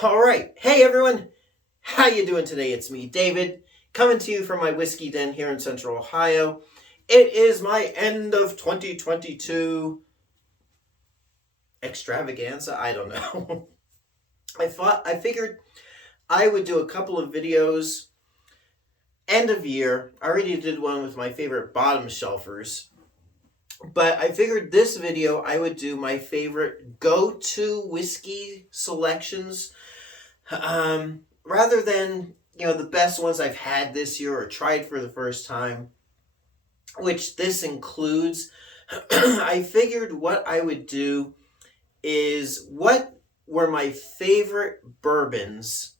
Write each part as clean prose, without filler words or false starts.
All right. Hey, everyone. How you doing today? It's me, David, coming to you from my whiskey den here in Central Ohio. It is my end of 2022 extravaganza. I don't know. I figured I would do a couple of videos end of year. I already did one with my favorite bottom shelfers. But I figured this video I would do my favorite go-to whiskey selections. Rather than, the best ones I've had this year or tried for the first time, which this includes, I figured what I would do is what were my favorite bourbons,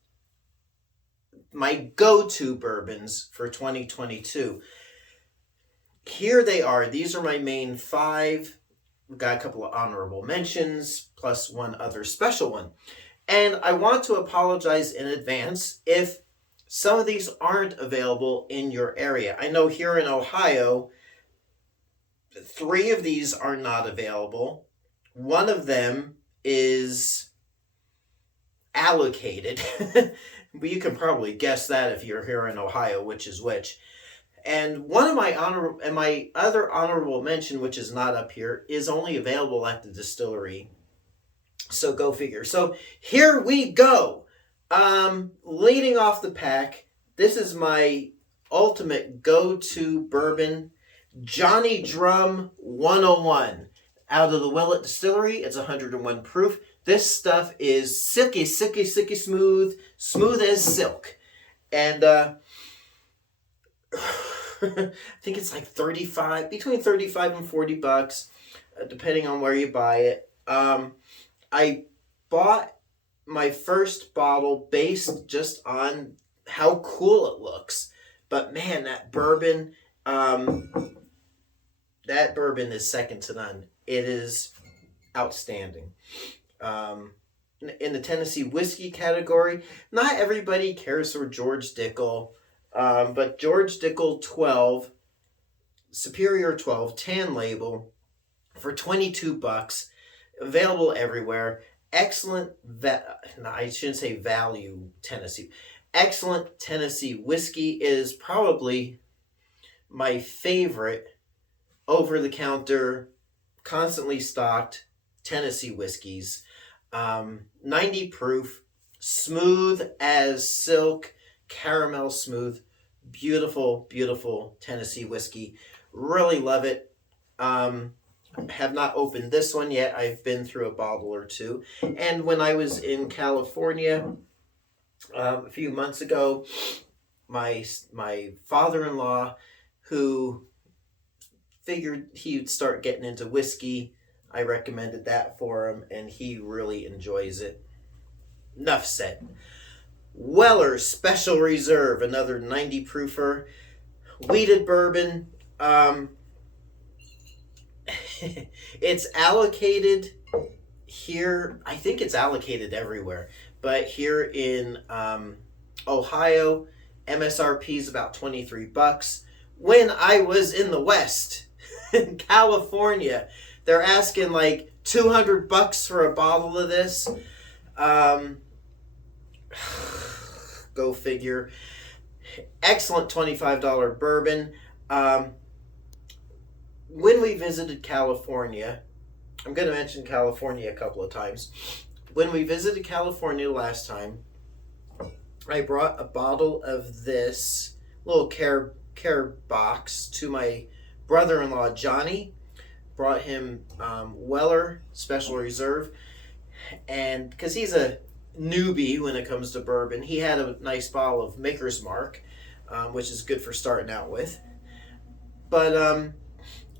my go-to bourbons for 2022. Here they are. These are my main 5. We've got a couple of honorable mentions, plus one other special one. And I want to apologize in advance if some of these aren't available in your area. I know here in Ohio, 3 of these are not available. One of them is allocated. But you can probably guess that if you're here in Ohio, which is which. And one of my other honorable mention, which is not up here, is only available at the distillery. So go figure. So here we go. Leading off the pack, this is my ultimate go-to bourbon, Johnny Drum 101. Out of the Willett Distillery, it's 101 proof. This stuff is silky, silky, silky smooth, smooth as silk. And I think it's like between 35 and 40 bucks, depending on where you buy it. I bought my first bottle based just on how cool it looks. But man, that bourbon is second to none. It is outstanding. In the Tennessee whiskey category, not everybody cares for George Dickel. But George Dickel 12, Superior 12, tan label for 22 bucks, available everywhere. Excellent, I shouldn't say value Tennessee. Excellent Tennessee whiskey is probably my favorite over-the-counter, constantly stocked Tennessee whiskeys. 90 proof, smooth as silk, caramel smooth, beautiful, beautiful Tennessee whiskey. Really love it. Have not opened this one yet. I've been through a bottle or two. And when I was in California a few months ago, my father-in-law, who figured he'd start getting into whiskey, I recommended that for him, and he really enjoys it. Enough said. Weller Special Reserve, another 90 proofer, wheated bourbon. It's allocated here. I think it's allocated everywhere, but here in Ohio, MSRP is about 23 bucks. When I was in the West, in California, they're asking like 200 bucks for a bottle of this. Go figure. Excellent $25 bourbon. When we visited California, I'm going to mention California a couple of times. When we visited California last time, I brought a bottle of this little care box to my brother-in-law, Johnny. Brought him Weller Special Reserve. And because he's a newbie when it comes to bourbon, he had a nice bottle of Maker's Mark, which is good for starting out with. But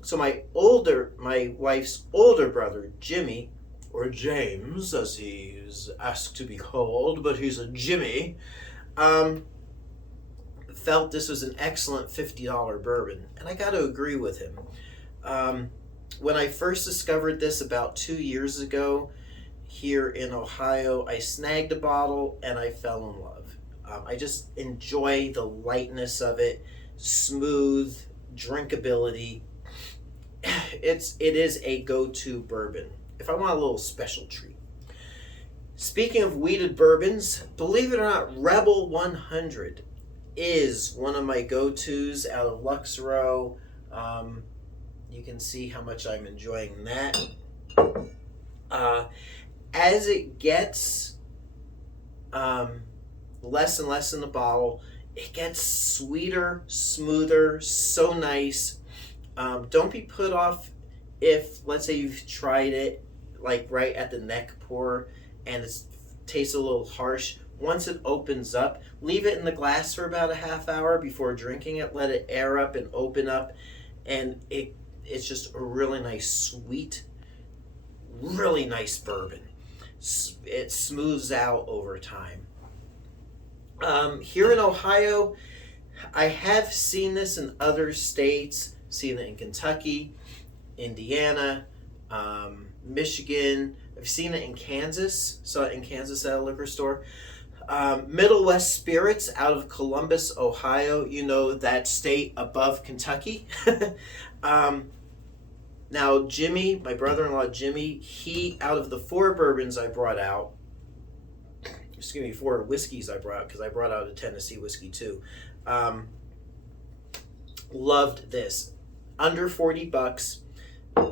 so my wife's older brother, Jimmy, or James as he's asked to be called, but he's a Jimmy, felt this was an excellent $50 bourbon, and I got to agree with him. When I first discovered this about 2 years ago here in Ohio, I snagged a bottle and I fell in love. I just enjoy the lightness of it, smooth drinkability. It is a go-to bourbon if I want a little special treat. Speaking of weeded bourbons, believe it or not, Rebel 100 is one of my go-tos out of Lux Row. You can see how much I'm enjoying that. As it gets less and less in the bottle, it gets sweeter, smoother, so nice. Don't be put off if, let's say, you've tried it like right at the neck pour and it tastes a little harsh. Once it opens up, leave it in the glass for about a half hour before drinking it. Let it air up and open up, and it's just a really nice, sweet, really nice bourbon. It smooths out over time. Here in Ohio, I have seen this in other states. Seen it in Kentucky, Indiana, Michigan. I've seen it in Kansas. Saw it in Kansas at a liquor store. Middle West Spirits out of Columbus, Ohio. You know, that state above Kentucky. Now, Jimmy, my brother-in-law Jimmy, he, out of the 4 bourbons I brought out, 4 whiskeys I brought, because I brought out a Tennessee whiskey too, loved this. Under $40,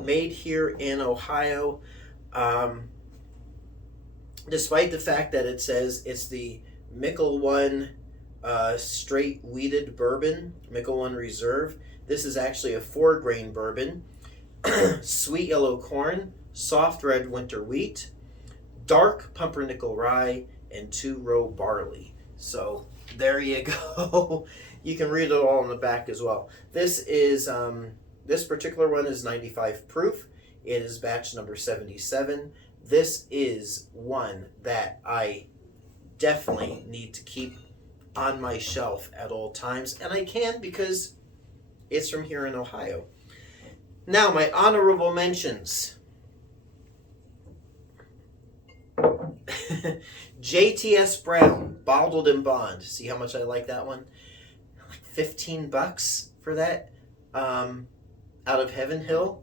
made here in Ohio. Despite the fact that it says it's the Mickle One straight weeded bourbon, Mickle One Reserve, this is actually a 4-grain bourbon. Sweet yellow corn, soft red winter wheat, dark pumpernickel rye, and 2-row barley. So there you go. You can read it all on the back as well. This is this particular one is 95 proof. It is batch number 77. This is one that I definitely need to keep on my shelf at all times, and I can because it's from here in Ohio. Now, my honorable mentions. JTS Brown, bottled in bond. See how much I like that one? Like $15 for that. Out of Heaven Hill.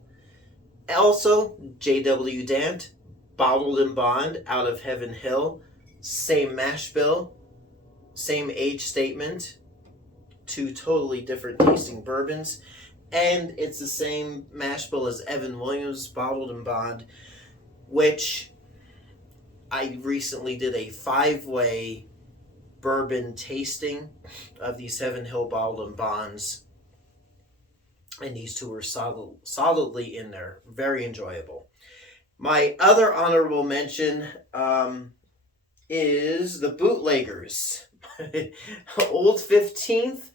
Also, JW Dant, bottled in bond, out of Heaven Hill. Same mash bill, same age statement. 2 totally different tasting bourbons. And it's the same mash bill as Evan Williams, bottled in bond, which I recently did a 5-way bourbon tasting of these Heaven Hill bottled in bonds. And these 2 were solidly in there. Very enjoyable. My other honorable mention is the Bootleggers. Old 15th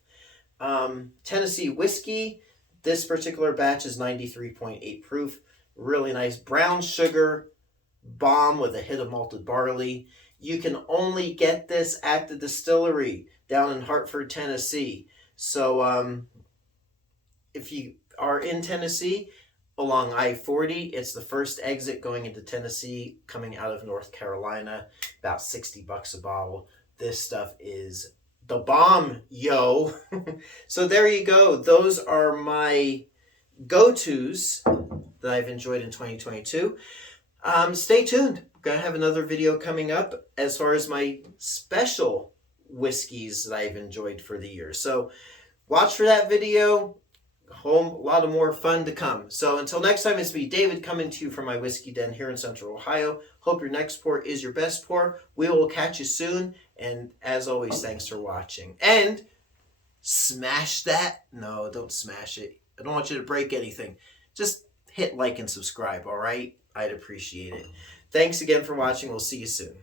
Tennessee whiskey. This particular batch is 93.8 proof. Really nice brown sugar bomb with a hit of malted barley. You can only get this at the distillery down in Hartford, Tennessee. So if you are in Tennessee along I-40, it's the first exit going into Tennessee, coming out of North Carolina. About $60 a bottle. This stuff is the bomb, yo. So there you go. Those are my go-tos that I've enjoyed in 2022. Stay tuned. I'm going to have another video coming up as far as my special whiskeys that I've enjoyed for the year. So watch for that video. A lot of more fun to come. So until next time, it's me, David, coming to you from my whiskey den here in Central Ohio. Hope your next pour is your best pour. We will catch you soon. And as always, thanks for watching. And smash that. No, don't smash it. I don't want you to break anything. Just hit like and subscribe, all right? I'd appreciate it. Thanks again for watching. We'll see you soon.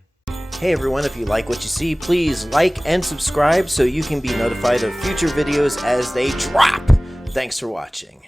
Hey everyone, if you like what you see, please like and subscribe so you can be notified of future videos as they drop. Thanks for watching.